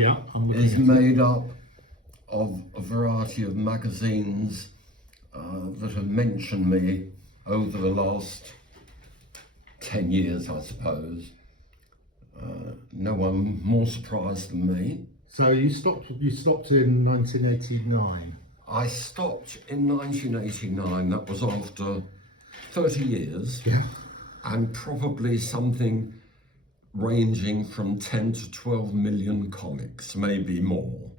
Yeah, I'm looking is at it. made up of a variety of magazines that have mentioned me over the last 10 years, I suppose. No one more surprised than me. So you stopped in 1989. I stopped in 1989. That was after 30 years, Yeah. and probably something ranging from 10 to 12 million comics, maybe more.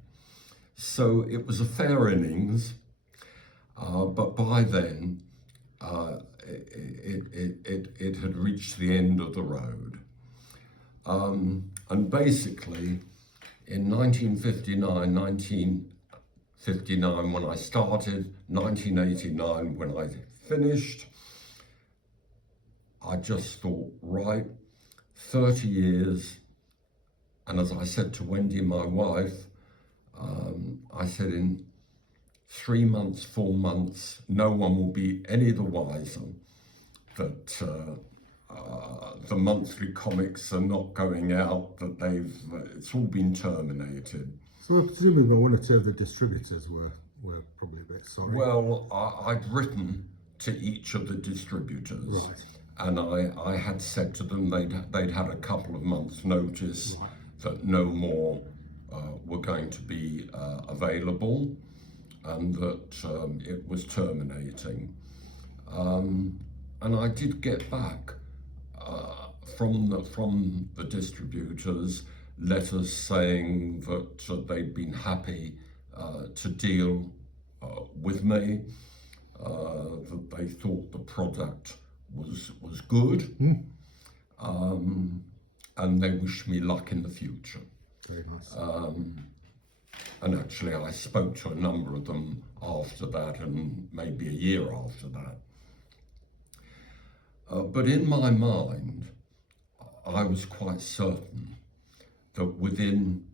So it was a fair innings, but by then it had reached the end of the road. And basically, in 1959 when I started, 1989 when I finished, I just thought, right, 30 years, and as I said to Wendy, my wife, I said in 3 months, 4 months, no one will be any the wiser that the monthly comics are not going out, that it's all been terminated. So presumably one or two of the distributors were probably a bit sorry. Well, I'd written to each of the distributors, Right. and I had said to them they'd had a couple of months' notice that no more were going to be available, and that it was terminating. And I did get back from the distributors letters saying that they'd been happy to deal with me, that they thought the product was good, and they wished me luck in the future. Very nice. And actually I spoke to a number of them after that, and maybe a year after that. But in my mind, I was quite certain that within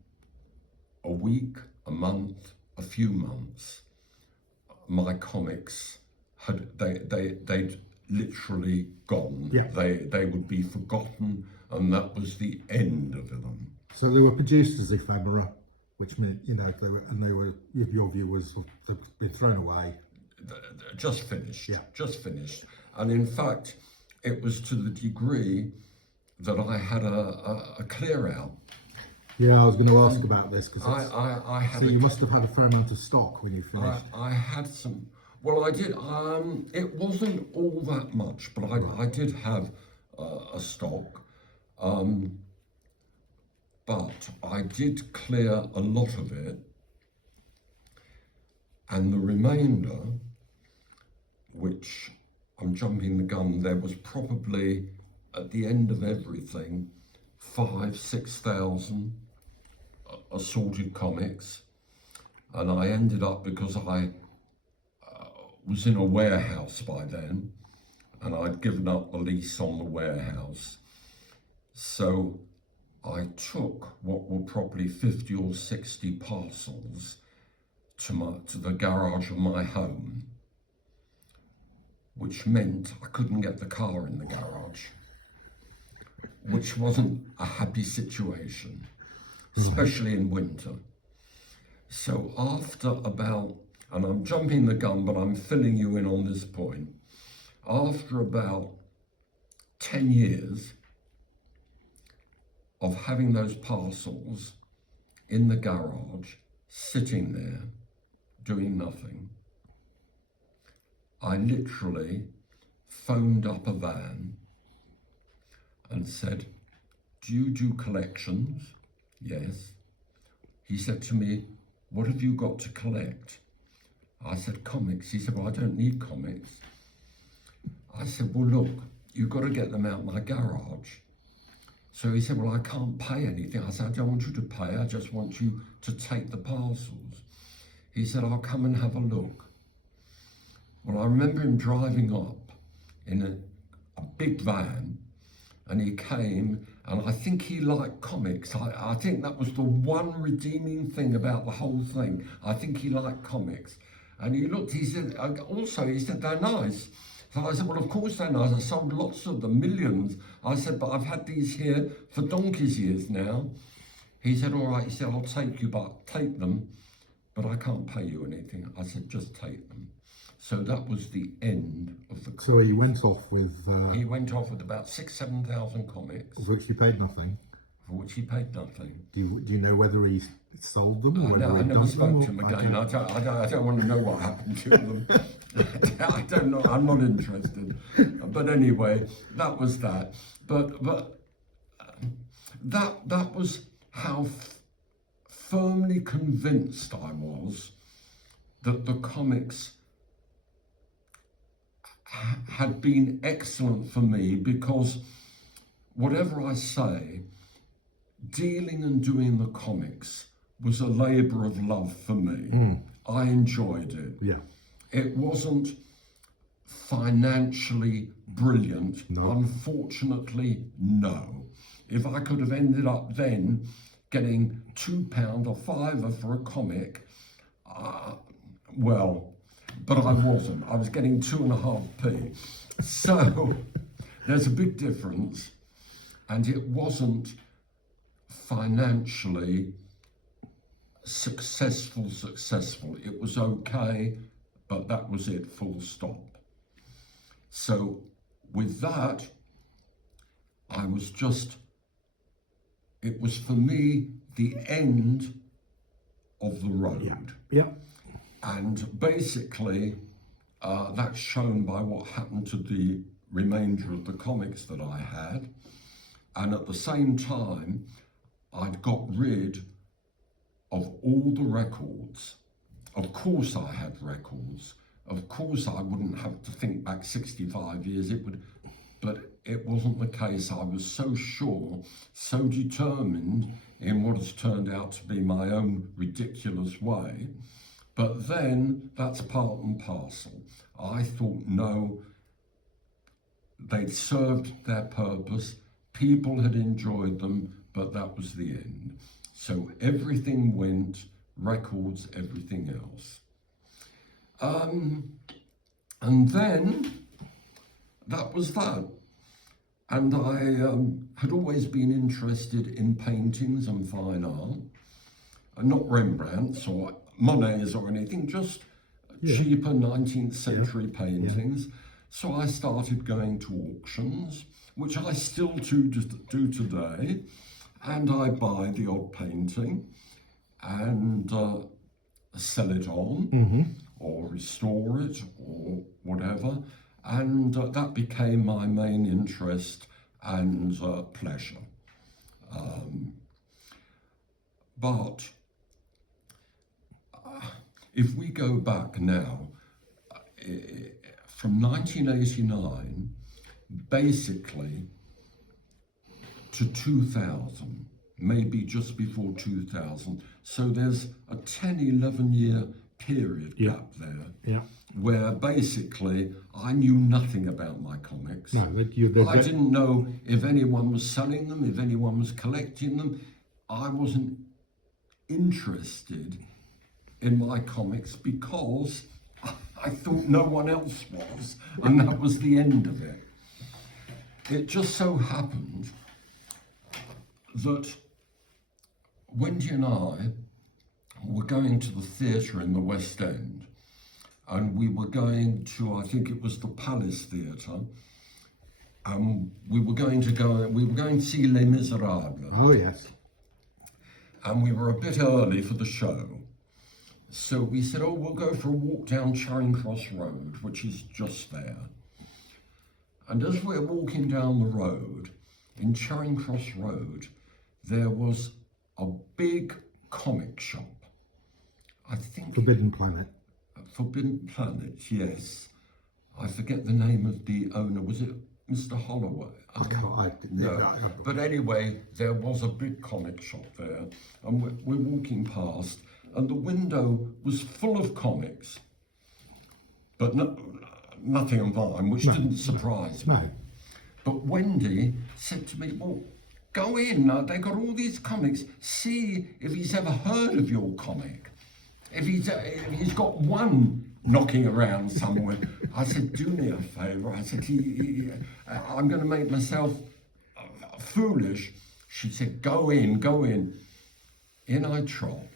a week, a month, a few months, my comics they'd literally gone. Yeah. They would be forgotten, and that was the end of them. So they were produced as ephemera, which meant, your view was they've been thrown away. Just finished. Yeah. Just finished. And in fact, it was to the degree that I had a clear out. Yeah, I was going to ask about this because I had. so you must have had a fair amount of stock when you finished. I had some. Well, I did. It wasn't all that much, but I did have a stock. But I did clear a lot of it, and the remainder, which I'm jumping the gun, there was probably at the end of everything 5,000-6,000 assorted comics, and I ended up, because I was in a warehouse by then, and I'd given up the lease on the warehouse, so I took what were probably 50 or 60 parcels to the garage of my home, which meant I couldn't get the car in the garage, which wasn't a happy situation, especially in winter. So after about, and I'm jumping the gun, but I'm filling you in on this point, after about 10 years of having those parcels in the garage, sitting there, doing nothing, I literally phoned up a van and said, "Do you do collections?" "Yes." He said to me, "What have you got to collect?" I said, "Comics." He said, "Well, I don't need comics." I said, "Well, look, you've got to get them out my garage." So he said, "Well, I can't pay anything." I said, "I don't want you to pay, I just want you to take the parcels." He said, "I'll come and have a look." Well, I remember him driving up in a big van, and he came, and I think he liked comics. I think that was the one redeeming thing about the whole thing. I think he liked comics. And he looked, he said, he said, "They're nice." So I said, "Well, of course they're nice. I sold lots of them, millions." I said, "But I've had these here for donkey's years now." He said, all right, he said, I'll take them, but I can't pay you anything. I said, just take them. So that was the end of the. So he went off with. He went off with about 7,000 comics, Of which he paid nothing. for which he paid nothing. Do you know whether he sold them or whether No, I he'd never done spoke them? to him again. I don't want to know what happened to them. I don't know. I'm not interested. But anyway, that was that. But that was how firmly convinced I was that the comics had been excellent for me, because whatever I say, dealing and doing the comics was a labour of love for me. I enjoyed it. Yeah. It wasn't financially brilliant. No. Unfortunately, no. If I could have ended up then getting £2 or £5 for a comic, well, but I wasn't. I was getting 2.5p. So there's a big difference, and it wasn't financially successful. It was okay, but that was it, full stop. So with that, I was just, it was for me the end of the road. Yeah. And basically, that's shown by what happened to the remainder of the comics that I had. And at the same time, I'd got rid of all the records. Of course I had records. Of course I wouldn't have to think back 65 years. But it wasn't the case. I was so sure, so determined in what has turned out to be my own ridiculous way. But then that's part and parcel. I thought, no, they'd served their purpose. People had enjoyed them, but that was the end. So everything went, records, everything else. And then that was that. And I had always been interested in paintings and fine art, not Rembrandts or Monets or anything, just cheaper 19th century paintings. So I started going to auctions, which I still do today, and I buy the odd painting and sell it on or restore it or whatever. And that became my main interest and pleasure. But if we go back now, from 1989, basically, to 2000, maybe just before 2000, so there's a 10-11 year period gap there, where basically I knew nothing about my comics. No, I didn't know if anyone was selling them, if anyone was collecting them. I wasn't interested in my comics because I thought no one else was, and that was the end of it. It just so happened that Wendy and I were going to the theatre in the West End, and we were going to, I think it was the Palace Theatre, and we were going to see Les Miserables. Oh, yes. And we were a bit early for the show. So we said, oh, we'll go for a walk down Charing Cross Road, which is just there. And as we're walking down the road, in Charing Cross Road, there was a big comic shop. I think... Forbidden Planet. Forbidden Planet, yes. I forget the name of the owner. Was it Mr. Holloway? No. But anyway, there was a big comic shop there, and we're walking past, and the window was full of comics, but nothing of mine, which didn't surprise me. No. But Wendy said to me, well, go in, they got all these comics, see if he's ever heard of your comic. If he's got one knocking around somewhere. I said, do me a favour. I said, I'm going to make myself foolish. She said, go in. in I trot,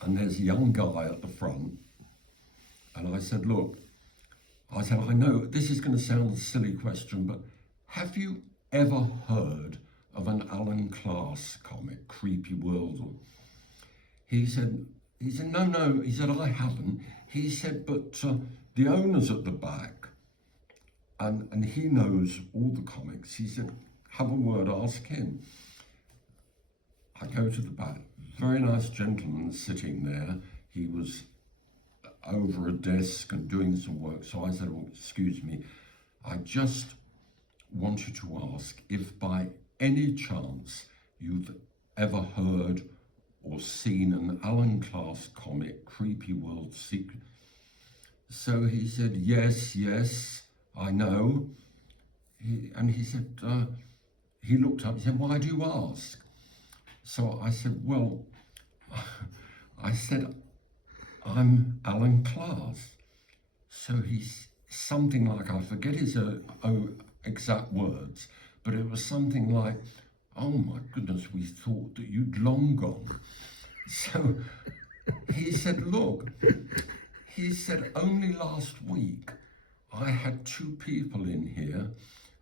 and there's a young guy at the front, and I said, look, I said, I know this is going to sound a silly question, but have you ever heard of an Alan Class comic, Creepy World? He said, no, he said, I haven't. He said, but the owner's at the back, and he knows all the comics. He said, have a word, ask him. I go to the back, very nice gentleman sitting there. He was over a desk and doing some work. So I said, oh, excuse me, I just wanted to ask if by any chance you've ever heard or seen an Alan Class comic, Creepy World Secret. So he said, yes, I know. He said, he looked up, he said, why do you ask? So I said, well, I said, I'm Alan Class. So he's something like, I forget his exact words, but it was something like, oh my goodness, we thought that you'd long gone. So he said, look, he said, only last week I had 2 people in here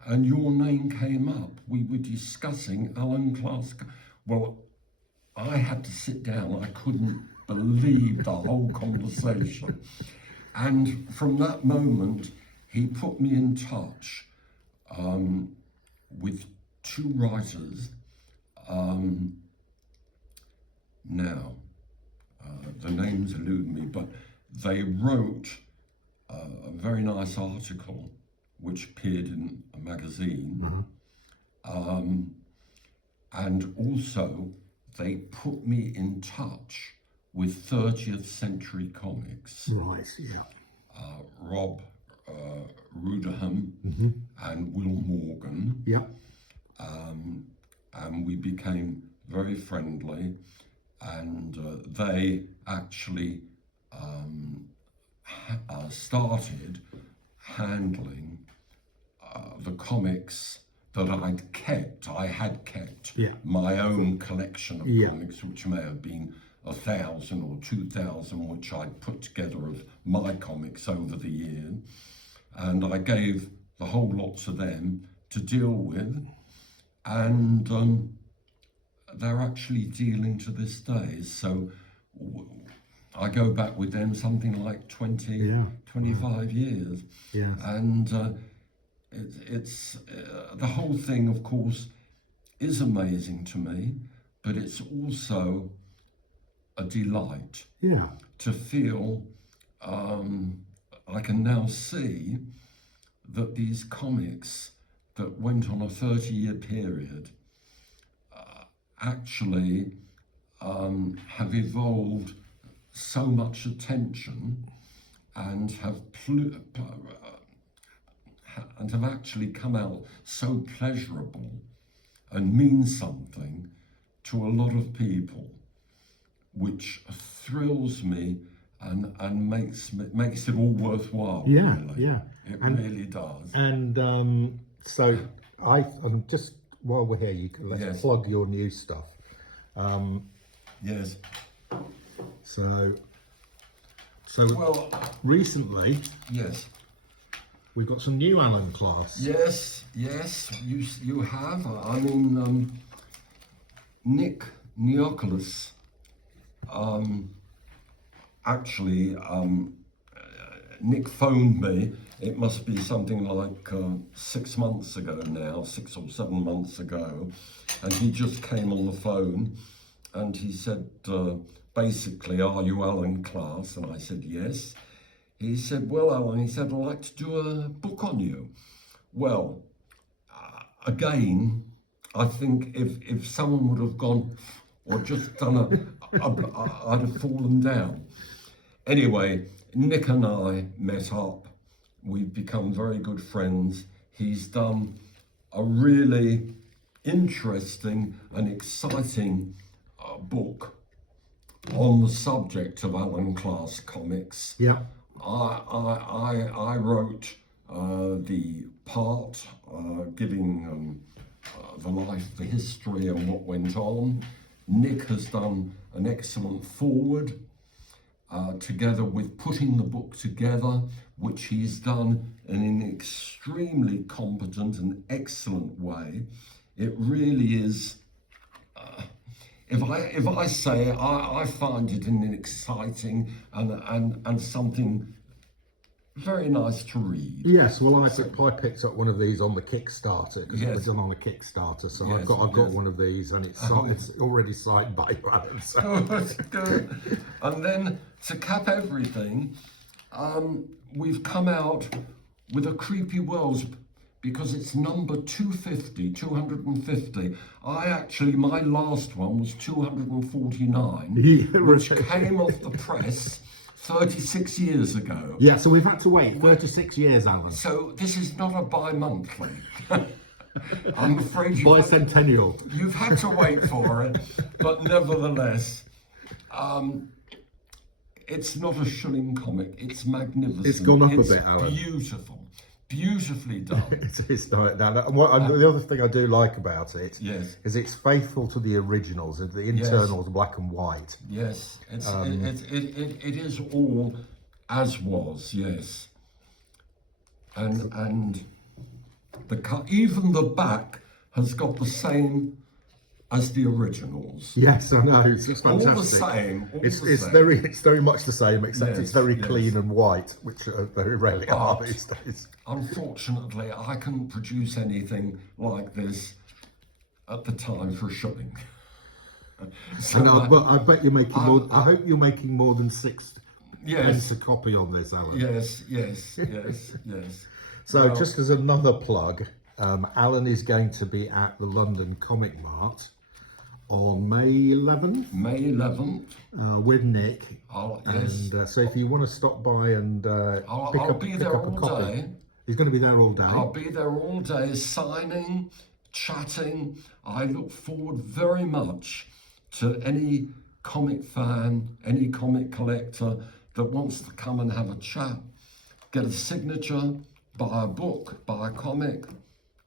and your name came up. We were discussing Alan Class. Well, I had to sit down. I couldn't believe the whole conversation. And from that moment, he put me in touch with 2 writers. Now, the names elude me, but they wrote a very nice article which appeared in a magazine. And also they put me in touch with 30th Century Comics. Right, yeah. Rob Ruderham and Will Morgan. Yeah. And we became very friendly, and they actually started handling the comics that I'd kept. I had kept my own collection of comics, which may have been 1,000 or 2,000, which I'd put together of my comics over the year. And I gave the whole lot to them to deal with. And they're actually dealing to this day. So I go back with them something like 25 years. Yeah. And it's the whole thing, of course, is amazing to me, but it's also a delight to feel I can now see that these comics that went on a 30-year period actually have evolved so much attention and have actually come out so pleasurable and mean something to a lot of people, which thrills me and makes it all worthwhile. Really. It really does. And so I'm just, while we're here, let's plug your new stuff. Yes. So well, recently, we've got some new Alan Class. Yes, you have. I mean, Nick Neocolis, actually, Nick phoned me. It must be something like 6 months ago now, 6 or 7 months ago, and he just came on the phone, and he said, basically, are you Alan Class? And I said, yes. He said, well, Alan, he said, I'd like to do a book on you. Well, again, I think if someone would have gone or just done I'd have fallen down. Anyway, Nick and I met up. We've become very good friends. He's done a really interesting and exciting book on the subject of Alan Class comics. Yeah. I wrote the part giving the life, the history and what went on. Nick has done an excellent forward, together with putting the book together, which he's done in an extremely competent and excellent way. It really is, if I say it, I find it an exciting and something very nice to read. Yes, well, I picked up one of these on the Kickstarter because it Yes. was done on a Kickstarter. So Yes, I've got yes. one of these, and it's already signed by Alan. So. Good. And then to cap everything, we've come out with a Creepy Wells because it's number 250. My last one was 249, Yeah, which right. came off the press 36 years ago. Yeah, so we've had to wait 36 years, Alan. So this is not a bi-monthly. I'm afraid Bicentennial. you've had to wait for it, but nevertheless, it's not a shilling comic. It's magnificent. It's gone up a bit, Alan. Beautifully done. It's right now. The other thing I do like about it Yes. is it's faithful to the originals. The internals black and white. Yes, it is all as was. Yes, and even the back has got the same as the originals. Yes, I know. It's fantastic. All the same. It's very much the same, except it's Yes, very yes. clean and white, which very rarely are But- these days. Unfortunately, I couldn't produce anything like this at the time for a shilling. So And I bet you're making more. I hope you're making more than 6 yes, pence a copy on this, Alan. yes. So, Well- just as another plug, Alan is going to be at the London Comic Mart on May 11th May 11th. with Nick. Yes. And so, if you want to stop by and I'll pick be up there a all copy, day. he's going to be there all day. I'll be there all day signing, chatting. I look forward very much to any comic fan, any comic collector that wants to come and have a chat, get a signature, buy a book, buy a comic.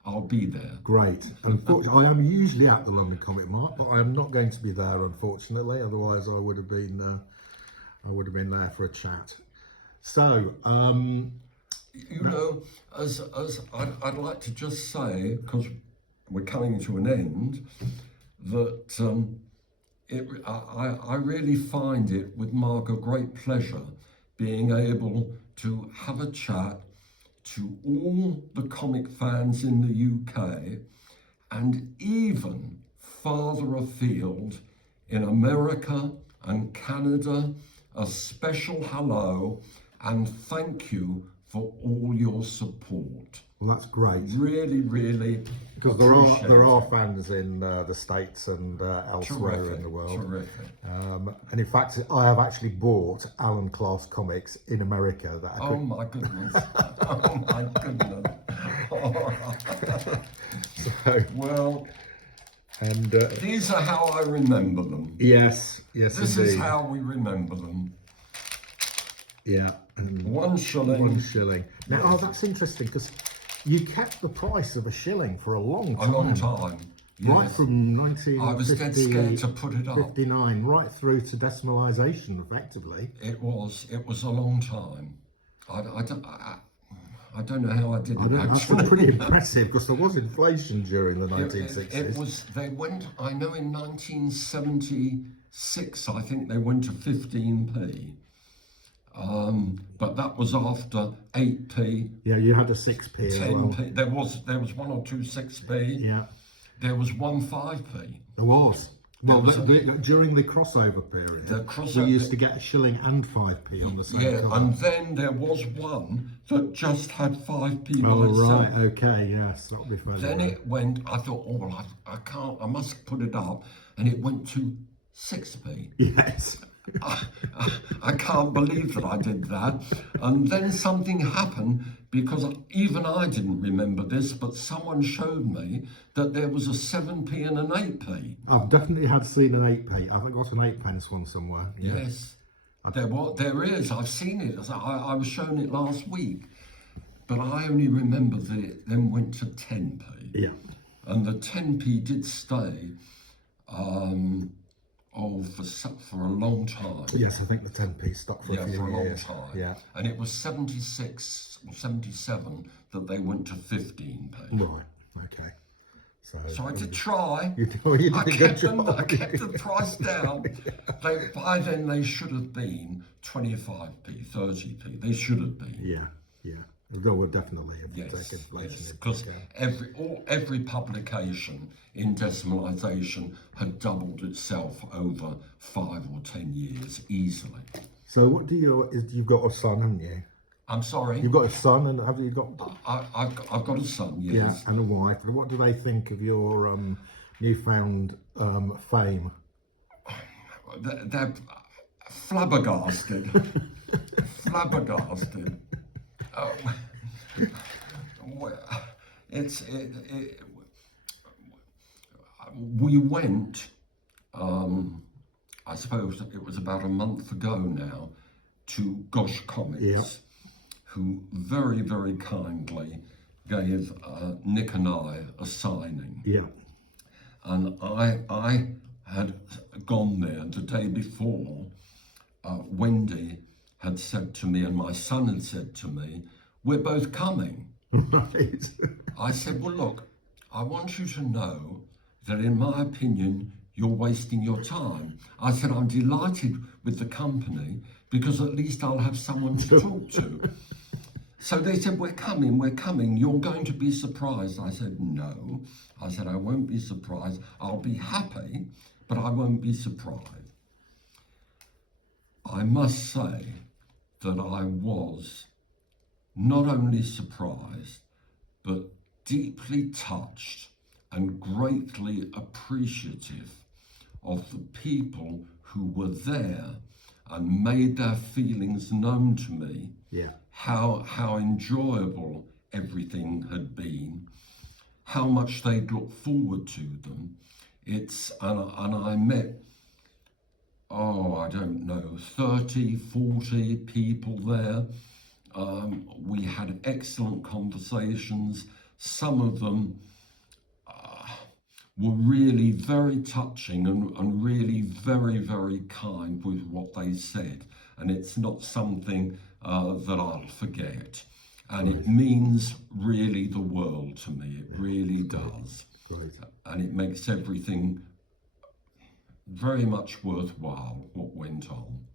I'll be there. Great. Unfortunately, I am usually at the London Comic Mart, but I am not going to be there, unfortunately. Otherwise, I would have been there for a chat. So, You know, as I'd like to just say, because we're coming to an end, that I really find it with Mark a great pleasure being able to have a chat to all the comic fans in the UK and even farther afield in America and Canada. A special hello and thank you for all your support. well, that's great. Really, really, Because appreciate there are it. fans in the States and elsewhere Terrific, in the world. terrific. And in fact, I have actually bought Alan Class comics in America that I Oh my goodness. Oh my goodness. Well, and these are how I remember them. yes, This indeed. is how we remember them. Yeah, and 1 shilling. 1 shilling. Now, oh, that's interesting because you kept the price of a shilling for a long A time. long time. Right Yes. from I was dead scared to put it up. 1959, right through to decimalisation, effectively. It was a long time. I don't know how I did it That's actually. pretty impressive because there was inflation during the It 1960s. was, they went, I know in 1976, I think they went to 15p. But that was after 8p, Yeah, you had a 6p as well. 10p. There was 1 or 2 6p. Yeah, There was 1 5p. there was. Well, was during the crossover period, The crossover- we used to get a shilling and 5p on the same Yeah, card. and then there was one that just had 5p by Oh, itself. right, okay, yes, that'll be further. Then on. it went, I thought, oh, well, I must put it up. And it went to 6p. Yes. I can't believe that I did that. And then something happened because even I didn't remember this, but someone showed me that there was a 7p and an 8p. I've definitely seen an 8p. I think I got an 8 pence one somewhere. Yeah. Yes, there is. I've seen it. I was shown it last week. But I only remember that it then went to 10p. Yeah. And the 10p did stay for a long time. Yes, I think the 10p stuck for a few For a long years. time. Yeah. And it was 76 or 77 that they went to 15p. Right. Okay. So I did try. You did I a good kept job. the price down. By then they should have been 25p, 30p. They should have been. Yeah. Yeah. No, well, definitely. If you Yes, take inflation into because account. every publication in decimalisation had doubled itself over 5 or 10 years easily. So what do you've got a son, haven't you? I'm sorry. You've got a son, and have you got? I've got a son. Yes. Yeah, and a wife. And what do they think of your newfound fame? They're flabbergasted. Flabbergasted. Well, we went, I suppose it was about a month ago now, to Gosh Comics, Yeah. who very, very kindly gave Nick and I a signing. Yeah. And I had gone there the day before. Wendy had said to me, and my son had said to me, "We're both coming." Right. I said, "Well, look, I want you to know that in my opinion, you're wasting your time." I said, "I'm delighted with the company because at least I'll have someone to talk to." So they said, we're coming. You're going to be surprised." I said, "No." I said, "I won't be surprised. I'll be happy, but I won't be surprised." I must say that I was not only surprised, but deeply touched and greatly appreciative of the people who were there and made their feelings known to me. Yeah. How enjoyable everything had been, how much they'd looked forward to them. And I met, I don't know, 30, 40 people there. We had excellent conversations. Some of them were really very touching and really very, very kind with what they said. And it's not something that I'll forget. And it means really the world to me. It really does. Great. And it makes everything very much worthwhile what went on.